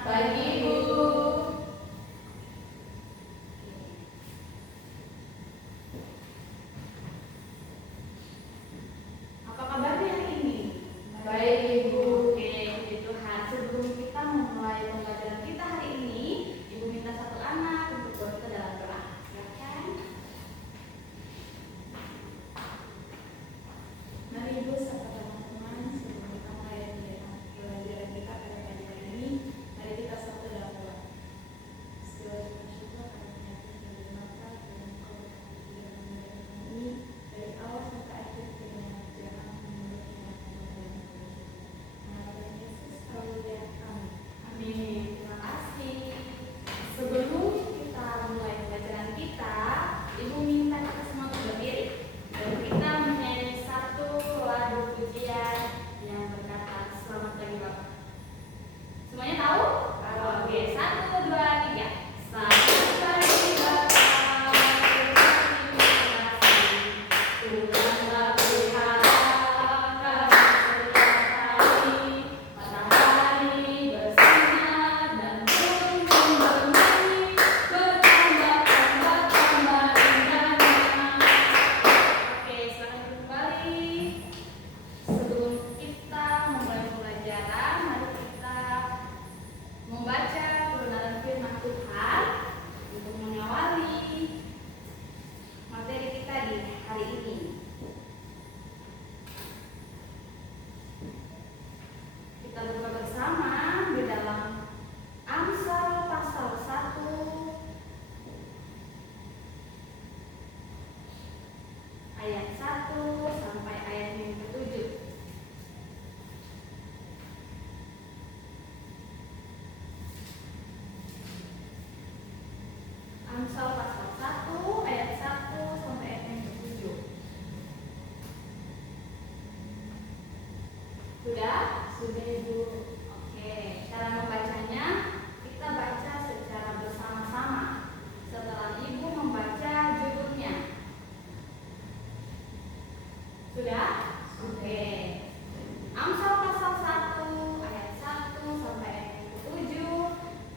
Pagi, Ibu. Apa kabarnya hari ini? Baik, Ibu. Oke, puji Tuhan. Sebelum kita memulai pembelajaran kita hari ini, Ibu minta satu anak untuk buat kita dalam doa. Silakan. Mari Ibu serta teman-teman, sebelum kita mulai pembelajaran kita pada pagi hari ini, mari kita satu dalam doa. Segala syukur karena penyakit yang bermanfaat dan engkau ini dari awal sampai akhir dengan jangan menurut Tuhan Yesus haleluya amin. Amin. Terima kasih. Sebelum kita mulai pembelajaran kita, Ibu minta kita semua untuk berdiri dan kita menyanyi satu lagu pujian yang berkata selamat pagi Bapak. Semuanya tahu? Oke, 1, 2, 3. Selamat pagi Bapak, terima kasih. Tuhan telah pelihara kami setiap hari. Matahari bersinar dan burung bernyanyi, bertambah-tambah indahnya. Oke, selamat kembali. Sebelum kita memulai pembelajaran, mari kita membaca kebenaran firman Tuhan untuk mengawali materi kita di hari ini. Kita buka bersama di dalam Amsal pasal 1 ayat 1 sampai ayat yang ke-7. Amsal pasal 1 ayat 1 sampai ayat yang ke-7. Sudah? Sudah Ibu. Oke, cara membacanya kita baca secara bersama-sama setelah Ibu membaca judulnya. Sudah? Oke. Amsal pasal 1 ayat 1 sampai ayat yang ke-7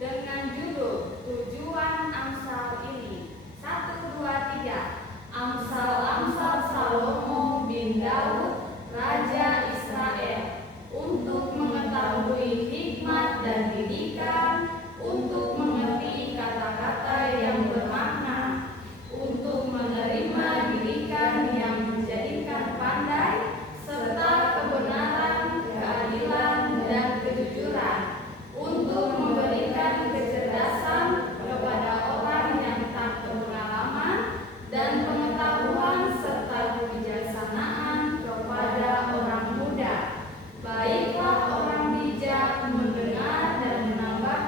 dengan judul tujuan Amsal ini. 1, 2, 3. Amsal-amsal Salomo bin Daud, Raja Israel, untuk mengetahui hikmat dan didikan, untuk mengerti kata-kata yang bermakna, untuk menerima didikan yang menjadikan pandai, serta kebenaran, keadilan, dan kejujuran, untuk memberikan kecerdasan kepada orang yang tak berpengalaman, dan pengetahuan serta kebijaksanaan kepada orang muda. Baiklah orang bijak mendengar dan menambah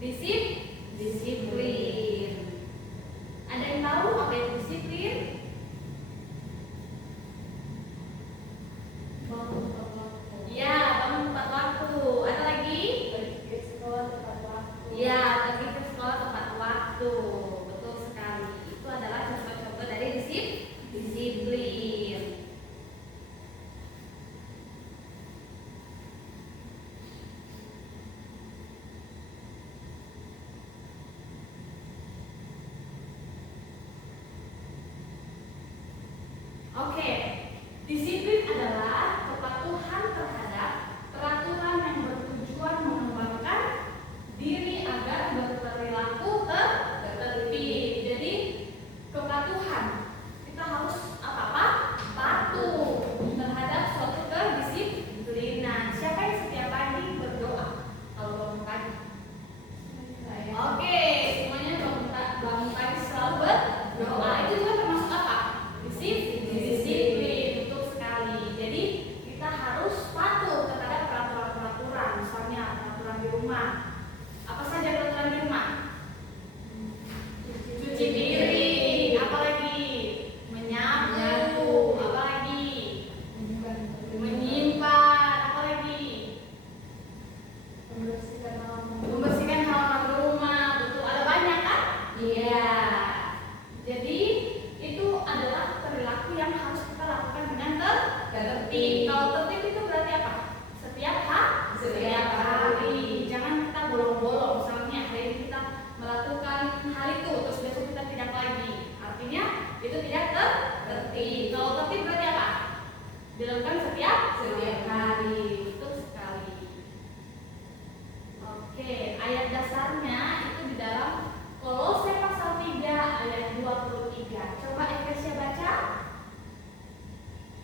Disiplin. Ada yang tahu apa itu disiplin? Bangun tepat waktu. Ya, bangun tepat waktu. Ada lagi? Pergi ke sekolah tepat waktu. Ya, pergi ke sekolah tepat waktu. Betul sekali. Itu adalah contoh-contoh dari disiplin. Oke, disiplin adalah kepatuhan terhadap peraturan yang bertujuan mengembangkan diri agar berperilaku tertib. Jadi kepatuhan, kita harus apa-apa patuh terhadap suatu kedisiplinan. Siapa yang setiap pagi berdoa kalau bangun pagi? Oke, semuanya bangun pagi selalu berdoa. Itu juga termasuk apa? Disiplin, betul sekali. Jadi kita harus patuh terhadap peraturan-peraturan. Misalnya peraturan di rumah. Apa saja peraturan di rumah? Cuci piring, apalagi menyapu, apalagi menyimpan, apalagi membersihkan halaman rumah. Betul, ada banyak kan? Iya. Jadi itu adalah perilaku yang harus kita lakukan dengan tertib. Kalau tertib itu berarti apa? Setiap hari. Jangan kita bolong-bolong. Misalnya hari ini kita melakukan hal itu, terus besok kita tidak lagi. Artinya itu tidak tertib. Kalau tertib berarti apa? Dilakukan setiap hari. Betul sekali. Oke, ayat dasarnya itu di dalam Kolose pasal 3 ayat 23. Coba Efesia baca.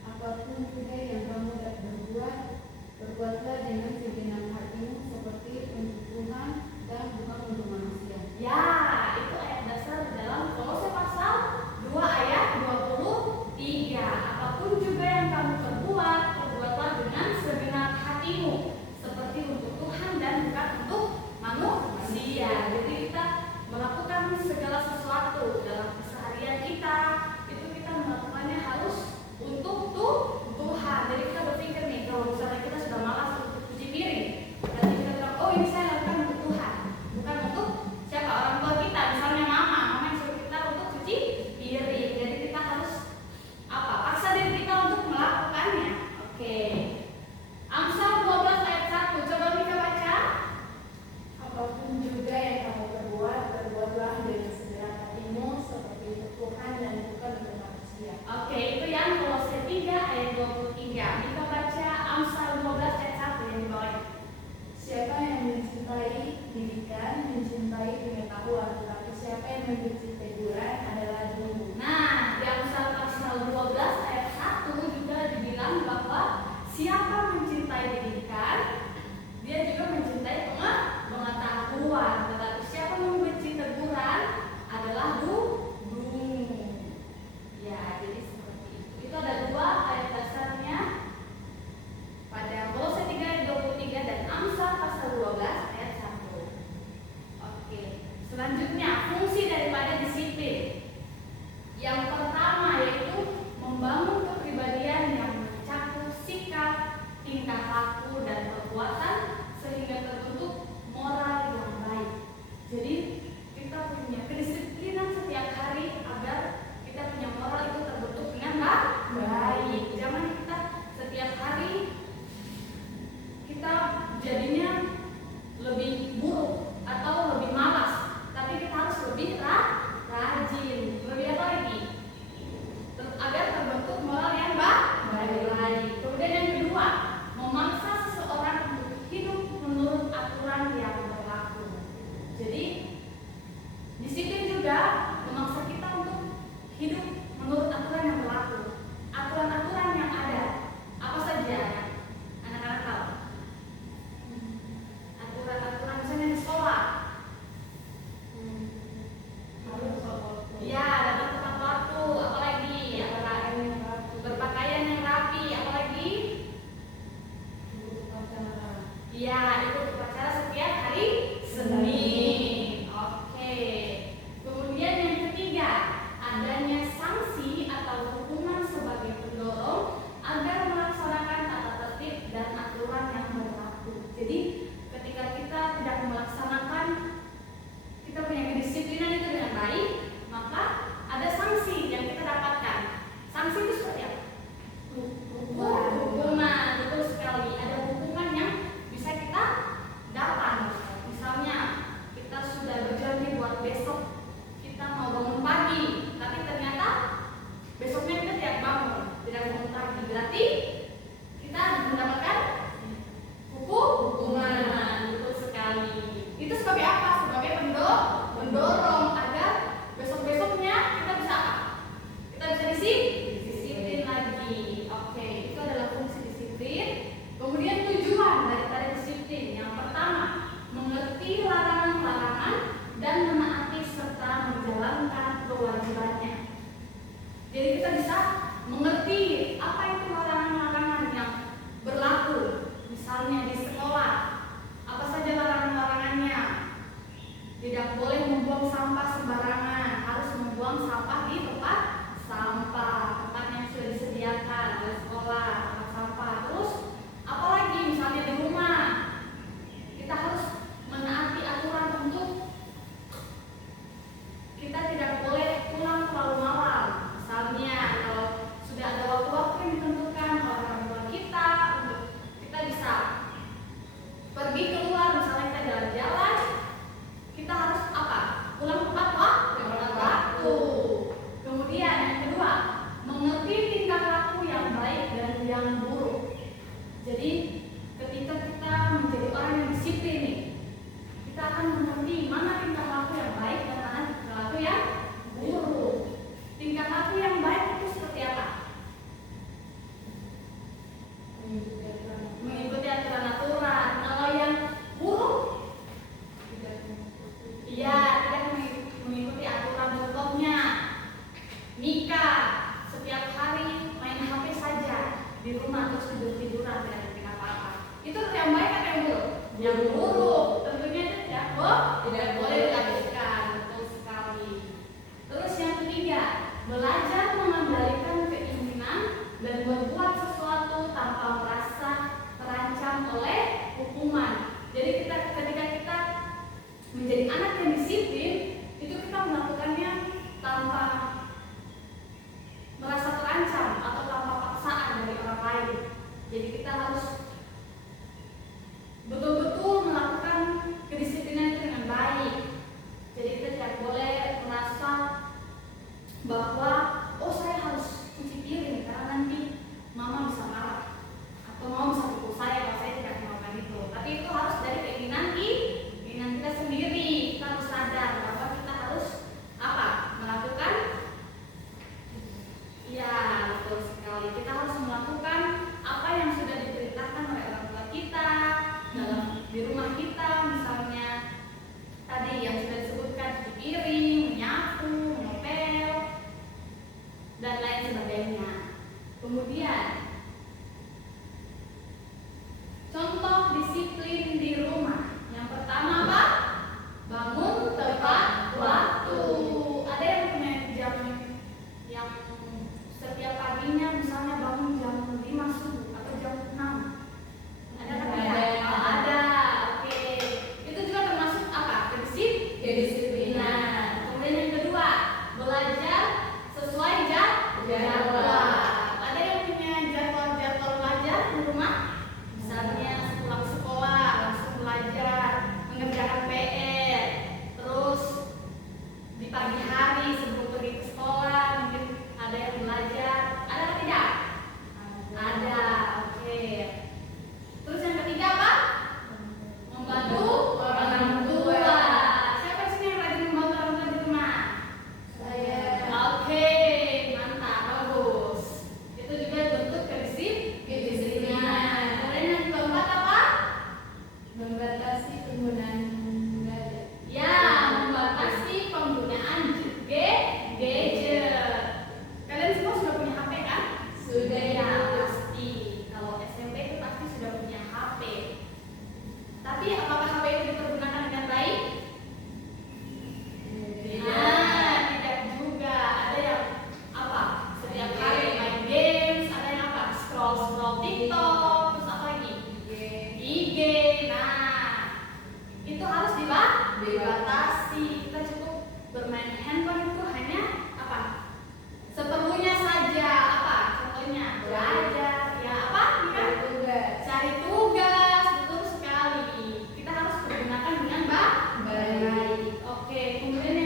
Apapun juga yang kamu dapat berbuat, berbuatlah dengan segenap hatimu seperti untuk Tuhan dan bukan untuk manusia. Ya, itu ayat dasar di dalam Kolose pasal 2 ayat 23. Apapun juga yang kamu perbuat, perbuatlah dengan segenap hatimu seperti untuk Tuhan dan bukan untuk manusia. Jadi kita melakukan segala sesuatu dalam keseharian kita, itu kita melakukannya harus untuk Tuhan. Jadi kita berpikir nih, kalau misalnya kita sudah malas untuk cuci piring, nanti kita bilang, oh ini saya lakukan untuk Tuhan, bukan untuk siapa, orang tua kita, misalnya mama yang suruh kita untuk cuci piring. Jadi kita harus apa? Paksa diri kita untuk melakukannya. Oke. Amsal 12 ayat 1. Coba kita baca. Apapun juga yang kamu perbuat, berbuatlah dengan segenap hatimu seperti untuk Tuhan dan bukan untuk manusia. Oke, itu yang Kolose 3 ayat 23. Kita baca Amsal 12 ayat 1 yang di bawah. Siapa yang mencintai didikan, mencintai pengetahuan, tetapi siapa yang membenci teguran adalah dungu. Nah, di Amsal pasal 12 ayat 1 juga dibilang bahwa siapa mencintai didikan, dia juga mencintai pengetahuan, tetapi siapa membenci teguran adalah dungu. Ya, jadi seperti itu. Itu ada dua ayat dasarnya pada Kolose 3 ayat 23 dan Amsal pasal 12 ayat 1. Oke, selanjutnya fungsi daripada disiplin. Yang pertama yaitu membangun kepribadian yang mencakup sikap, tingkah laku dan perbuatan sehingga terbentuk moral yang baik. Jadi kita punya kedisiplinan setiap hari agar kita punya moral itu terbentuk dengan baik. Jangan kita setiap hari kita jadinya lebih buruk atau lebih malas, tapi kita harus besok kita mau bangun pagi, tapi ternyata besoknya kita tidak bangun pagi, berarti kita mendapatkan hukuman. Betul sekali. Itu sebagai apa? Sebagai mendorong agar besok-besoknya kita bisa apa? Kita bisa disiplin lagi. Oke, itu adalah fungsi disiplin. Kemudian tujuan dari disiplin. Yang pertama, mengerti larangan-larangan dan menaati serta menjalankan kewajibannya. Jadi kita bisa mengerti apa itu larangan-larangan yang berlaku. Misalnya di sekolah, apa saja larangan-larangannya? Tidak boleh membuang sampah sembarangan, harus membuang sampah di tempat sampah, tempat yang sudah disediakan oleh sekolah, tempat sampah. Terus apalagi misalnya di rumah, kita harus menaati aturan untuk kita tidak boleh pulang terlalu malam. Misalnya kalau sudah ada waktu-waktu yang ditentukan oleh orang tua kita untuk kita bisa pergi keluar, misalnya kita jalan-jalan, kita harus apa? Pulang tepat waktu. Kemudian yang kedua, mengerti tingkah laku yang baik dan yang buruk. Jadi ketika kita menjadi orang yang disiplin nih, kita akan mengerti mana tingkah laku yang baik dan mana tingkah laku yang buruk. Tingkah laku yang baik itu seperti apa? Mengikuti aturan-aturan. Kalau yang buruk, tidak mengikuti aturan. Contohnya, Mika setiap hari main HP saja di rumah terus tidur-tiduran tidak bikin apa-apa. Itu yang baik atau yang buruk? Yang buruk. Tentunya itu tidak boleh dilakukan. Betul sekali. Terus yang ketiga, belajar mengendalikan keinginan dan berbuat sesuatu tanpa merasa terancam oleh hukuman. Jadi ketika kita menjadi anak yang disiplin, itu kita melakukannya tanpa merasa terancam atau tanpa paksaan dari orang lain. Jadi kita harus betul-betul melakukan kedisiplinan itu dengan baik. Jadi kita tidak boleh merasa bahwa saya harus cuci piring karena nanti mama bisa marah atau mama bisa pukul saya kalau saya tidak melakukan itu. Tapi itu harus dari keinginan kita sendiri. Kita harus sadar bahwa kita harus apa? Melakukan. Ya, betul sekali. Kita harus melakukan apa yang sudah diperintahkan oleh orang tua kita di rumah kita, misalnya tadi yang sudah disebutkan, cuci piring, menyapu, ngepel, dan lain sebagainya. Kemudian contoh disiplin di rumah. Yang pertama apa? Bangun tepat waktu. Ada yang punya jam yang setiap paginya misalnya bangun jam 5 subuh atau jam 6. Ada kan? Ada. Oke. Itu juga termasuk apa? Kedisiplinan. Kemudian yang kedua, belajar sesuai jadwal. Ada yang punya jadwal belajar di rumah? Misalnya pulang sekolah langsung belajar, mengerjakan PR. Terus di pagi hari sebelum pergi ke sekolah mungkin ada yang belajar. Ada atau tidak? Ada. Oke. Terus yang ketiga apa? Membantu orang tua. Siapa sih yang rajin membantu orang tua di rumah? Saya. Oke, mantap, bagus. Itu juga bentuk kedisiplinan. Kemudian yang keempat apa? Membatasi penggunaan gadget. Ya, membatasi penggunaan gadget. Kalian semua sudah punya HP kan? Sudah. Ya, pasti. Kalau SMP itu pasti sudah punya HP. Tapi apakah HP itu dipergunakan dengan baik? Tidak juga. Ada yang apa? Setiap hari main games, ada yang apa? Scroll TikTok, terus apa lagi? IG. Nah, itu harus dibatasi. Kita cukup bermain handphone itu hanya apa? Seperlunya saja. Apa? Contohnya belajar, ya apa? Kan? Cari tugas, betul sekali. Kita harus menggunakan dengan baik. Oke, kemudian yang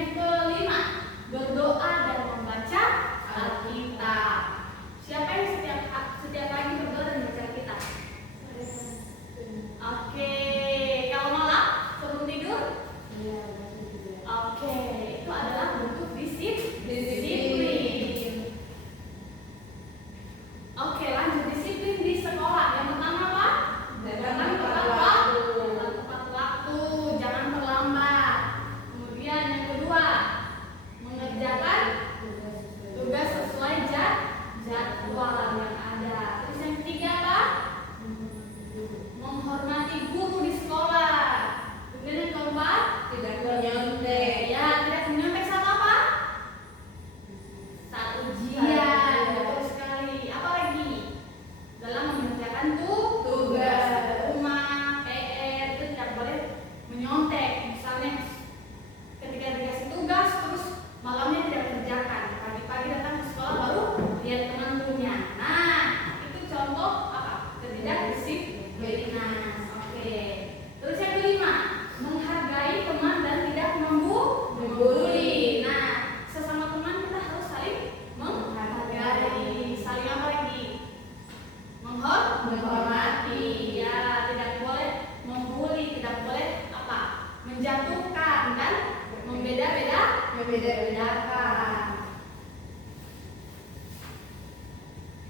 membeda-bedakan.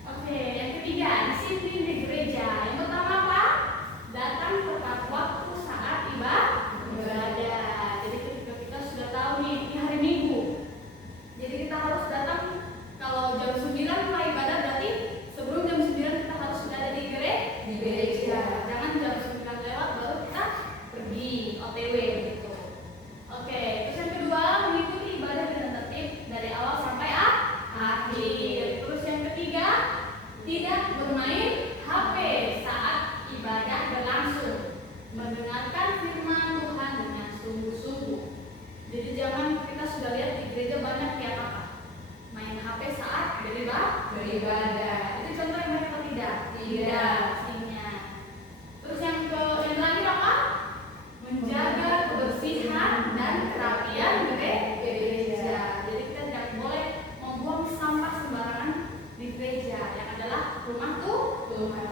Oke, yang ketiga, disiplin di gereja. Yang pertama apa? Datang tepat waktu saat ibadah. Jadi ketika kita sudah tahu nih, ini hari Minggu. Jadi kita harus datang, kalau jam 9 mulai ibadah, berarti sebelum jam 9 kita harus sudah ada di gereja. Jangan jam 9 lewat baru kita pergi OTW gitu. Oke, terus yang kedua, mengikuti ibadah dengan tertib dari awal sampai akhir. Terus yang ketiga, tidak bermain HP saat ibadah berlangsung. Mendengarkan firman Tuhan dengan sungguh-sungguh. Jadi jangan, kita sudah lihat di gereja banyak yang apa? Main HP saat beribadah. Itu contoh yang baik atau tidak? Tidak. Pastinya. Terus yang terakhir apa? Menjaga kebersihan dan kerapian gereja. Jadi kita tidak boleh membuang sampah sembarangan di gereja, yang adalah rumah Tuhan.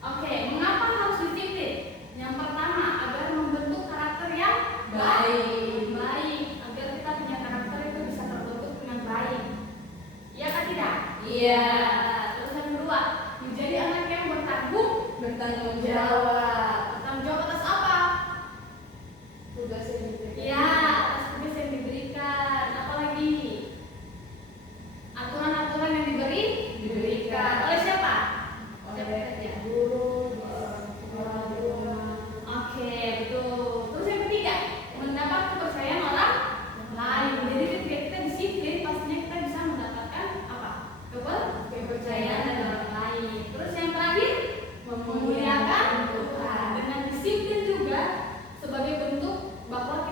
Oke, mengapa harus disiplin? Yang pertama, agar membentuk karakter yang baik, agar kita punya karakter itu bisa terbentuk dengan baik. Iya kan tidak? Iya. Terus yang kedua, menjadi anak yang Bertanggung jawab. bertanggung jawab atas apa? Tugas yang diberikan. Ya, atas tugas yang diberikan. Apalagi aturan-aturan yang diberikan oleh siapa? Oleh guru, orang tua. Oke, betul. Terus yang ketiga, mendapat kepercayaan orang lain. Jadi ketika kita disiplin, pastinya kita bisa mendapatkan apa? Kepercayaan dari orang lain. Terus yang terakhir, memuliakan Tuhan. Dengan disiplin juga sebagai bentuk bahwa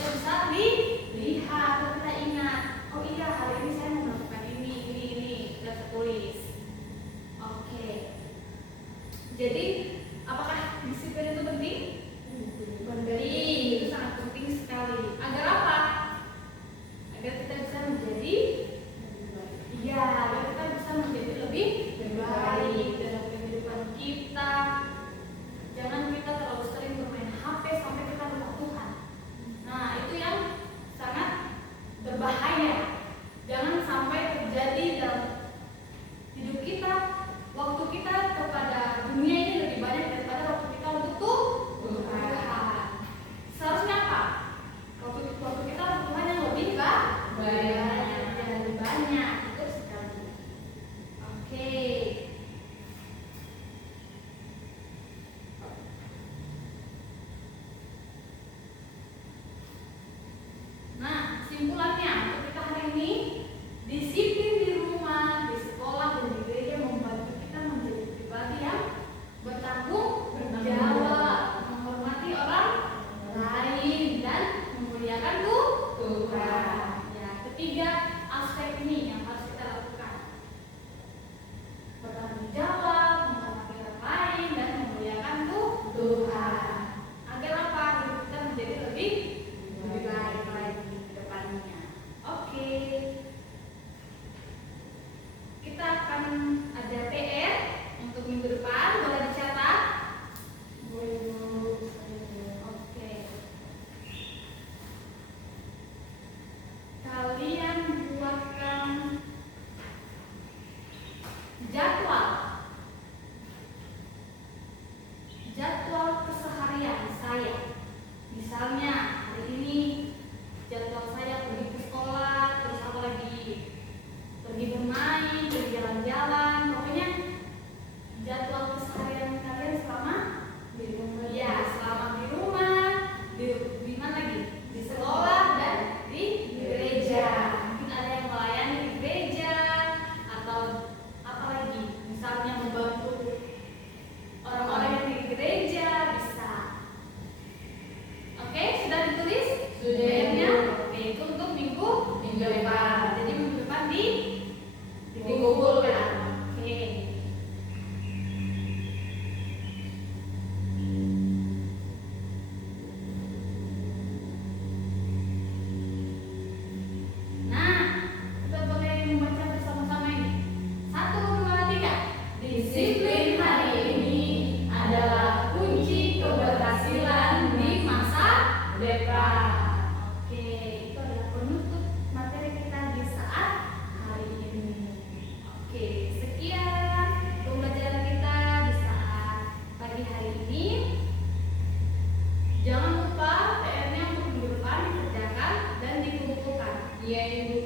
kita bisa lihat, kita ingat, oh iya hari ini saya mau melakukan ini, kita bisa tulis. Oke. Jadi apakah disiplin itu penting? Penting, itu sangat penting sekali. Agar apa? Agar kita bisa menjadi, iya, agar kita bisa menjadi lebih baik dalam kehidupan kita. Jangan kita terlalu sering bermain HP sampai kita lupa Tuhan. Nah, itu yang sangat berbahaya. Jangan sampai terjadi dalam hidup kita. Waktu kita kepada dunia ini lebih banyak daripada waktu kita untuk Tuhan. Seharusnya apa? Waktu kita untuk Tuhan yang lebih banyak. Itu sekali. Oke. Nah, simpulannya untuk kita hari ini, disiplin di rumah, di sekolah, dan di gereja membantu kita menjadi pribadi yang bertanggung jawab, menghormati orang lain, dan memuliakan Tuhan. Ya, ketiga aspek ini yang harus kita lakukan: bertanggung jawab, menghormati orang lain, dan memuliakan Tuhan. Agar apa? Hidup kita menjadi lebih baik lagi ke depannya. Oke. Kita akan ada PR untuk minggu depan, boleh dicatat? Oke. Kalian buatkan jadwal keseharian saya. Misalnya hari ini jadwal saya pergi ke sekolah, terus apa lagi? Pergi bermain, pergi jalan-jalan, pokoknya jadwal keseharian kalian selama di rumah. Ya, selama di rumah, di mana lagi? Di sekolah dan di gereja. Mungkin ada yang melayani di gereja atau apa lagi? Misalnya membantu orang-orang yang di gereja bisa. Oke, sudah ditulis? Sudah. Oke, itu untuk minggu depan. Jadi minggu depan dikumpulkan. Oke. Nah, kita boleh membaca bersama-sama ini. 1, 2, 3. Disiplin hari ini adalah kunci keberhasilan di masa depan. Oke, itu adalah penutup materi kita di saat hari ini. Oke, sekian pembelajaran kita di saat pagi hari ini. Jangan lupa PR-nya untuk minggu depan dikerjakan dan dikumpulkan. Iya, Ibu.